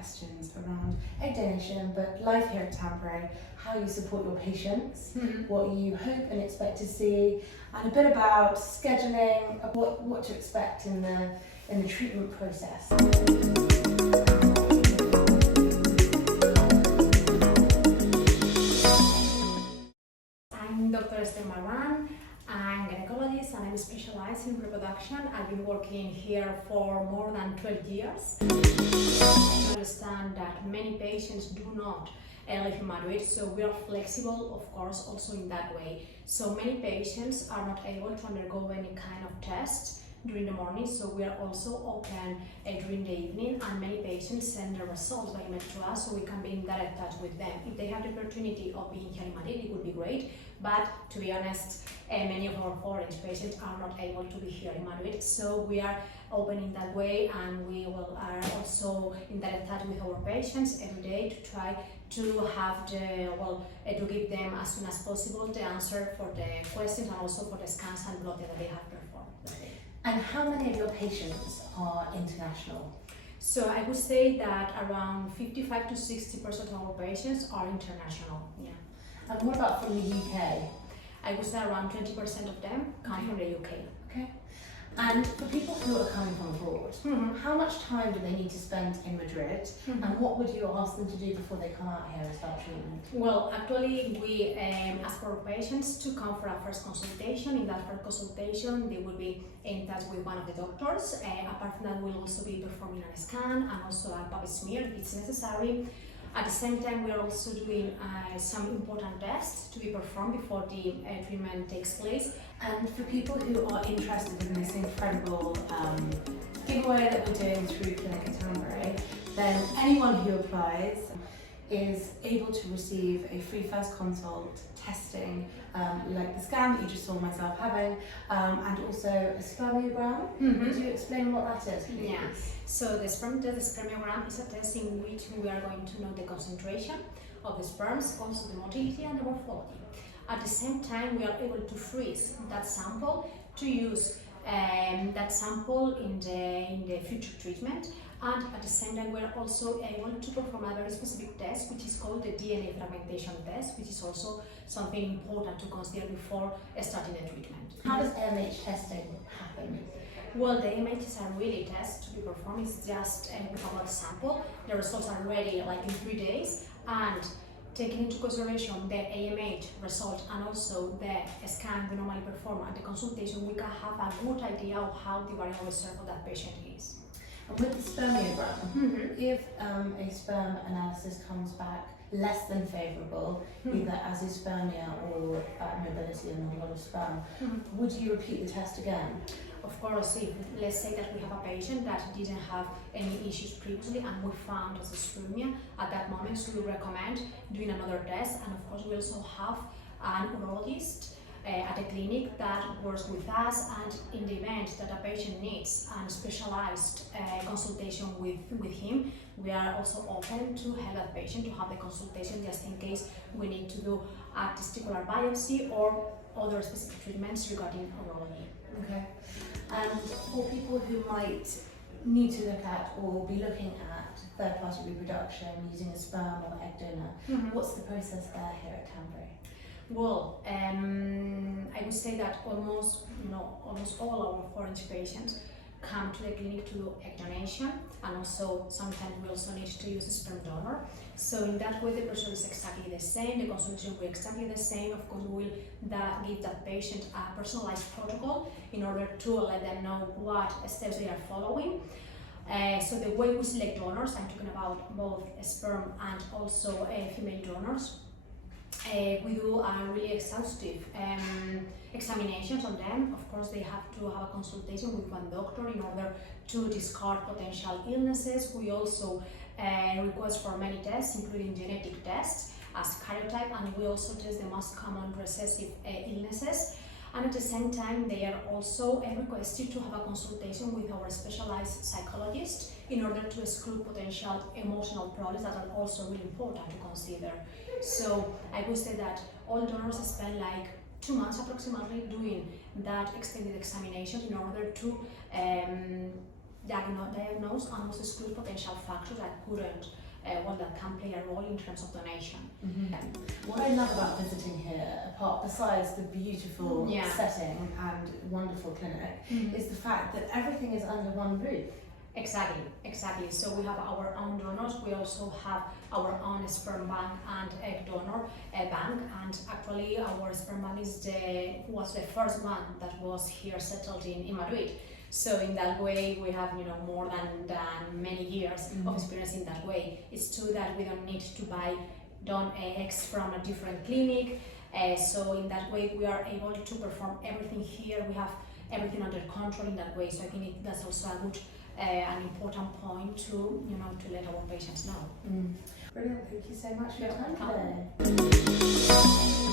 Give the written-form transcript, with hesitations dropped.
questions around egg donation, but life here at Tambre, how you support your patients, what you hope and expect to see, and a bit about scheduling, what to expect in the treatment process. I'm Dr. Esther Marwan. I'm a gynecologist and I'm specialized in reproduction. I've been working here for more than 12 years. I understand that many patients do not live in Madrid, so we are flexible, of course, also in that way. So many patients are not able to undergo any kind of test during the morning, so we are also open during the evening, and many patients send their results by email to us so we can be in direct touch with them. If they have the opportunity of being here in Madrid, it would be great, but to be honest, many of our foreign patients are not able to be here in Madrid, so we are open in that way, and we are also in direct touch with our patients every day to try to have to give them as soon as possible the answer for the questions and also for the scans and blood that they have performed. And how many of your patients are international? So I would say that around 55 to 60% of our patients are international. Yeah. And what about from the UK? I would say around 20% of them come from the UK. Okay. And for people who are coming from abroad, how much time do they need to spend in Madrid, and what would you ask them to do before they come out here and start treatment? Well, actually, we ask our patients to come for a first consultation. In that first consultation, they will be in touch with one of the doctors. Apart from that, we'll also be performing a scan and also a pap smear if it's necessary. At the same time, we are also doing some important tests to be performed before the treatment takes place. And for people who are interested in this incredible giveaway that we're doing through Clínica Tambre, then anyone who applies is able to receive a free first consult testing, like the scan that you just saw myself having, and also a spermiogram. Could you explain what that is, please? Yeah. So the sperm test, the premiogram, is a test in which we are going to know the concentration of the sperms, also the motility and the morphology. At the same time, we are able to freeze that sample to use that sample in the future treatment. And at the same time, we are also able to perform a very specific test, which is called the DNA fragmentation test, which is also something important to consider before starting the treatment. How does AMH testing happen? Well, the AMH is a really test to be performed. It's just a blood sample. The results are ready like in 3 days, and taking into consideration the AMH result and also the scan we normally perform and the consultation, we can have a good idea of how the variable reserve of that patient is. And with the spermiogram, if a sperm analysis comes back less than favourable, either azoospermia or mobility and not a lot of sperm, would you repeat the test again? Of course, if let's say that we have a patient that didn't have any issues previously and we found azoospermia at that moment, so we recommend doing another test. And of course, we also have an urologist at the clinic that works with us, and in the event that a patient needs a specialized consultation with him, we are also open to help that patient to have the consultation just in case we need to do a testicular biopsy or other specific treatments regarding urology. Okay. And for people who might need to look at or be looking at third-party reproduction using a sperm or egg donor, what's the process there here at Tambre? Well, I would say that almost all our foreign patients come to the clinic to do egg donation, and also sometimes we also need to use a sperm donor. So in that way, the procedure is exactly the same, the consultation will be exactly the same. Of course, we will give that patient a personalized protocol in order to let them know what steps they are following. So the way we select donors, I'm talking about both sperm and also female donors. We do a really exhaustive examinations on them. Of course, they have to have a consultation with one doctor in order to discard potential illnesses. We also request for many tests, including genetic tests as karyotype, and we also test the most common recessive illnesses. And at the same time, they are also requested to have a consultation with our specialized psychologist in order to exclude potential emotional problems that are also really important to consider. So I would say that all donors spend like 2 months approximately doing that extended examination in order to diagnose and also exclude potential factors that can play a role in terms of donation. What I love about visiting here, apart besides the beautiful setting and wonderful clinic, is the fact that everything is under one roof. Exactly. So we have our own donors. We also have our own sperm bank and egg donor bank. And actually, our sperm bank was the first one that was here settled in Madrid. So in that way, we have more than many years of experience in that way. It's true that we don't need to buy eggs from a different clinic. So in that way, we are able to perform everything here. We have everything under control in that way. So I think that's also a good, an important point to let our patients know. Brilliant. Thank you so much for your time today.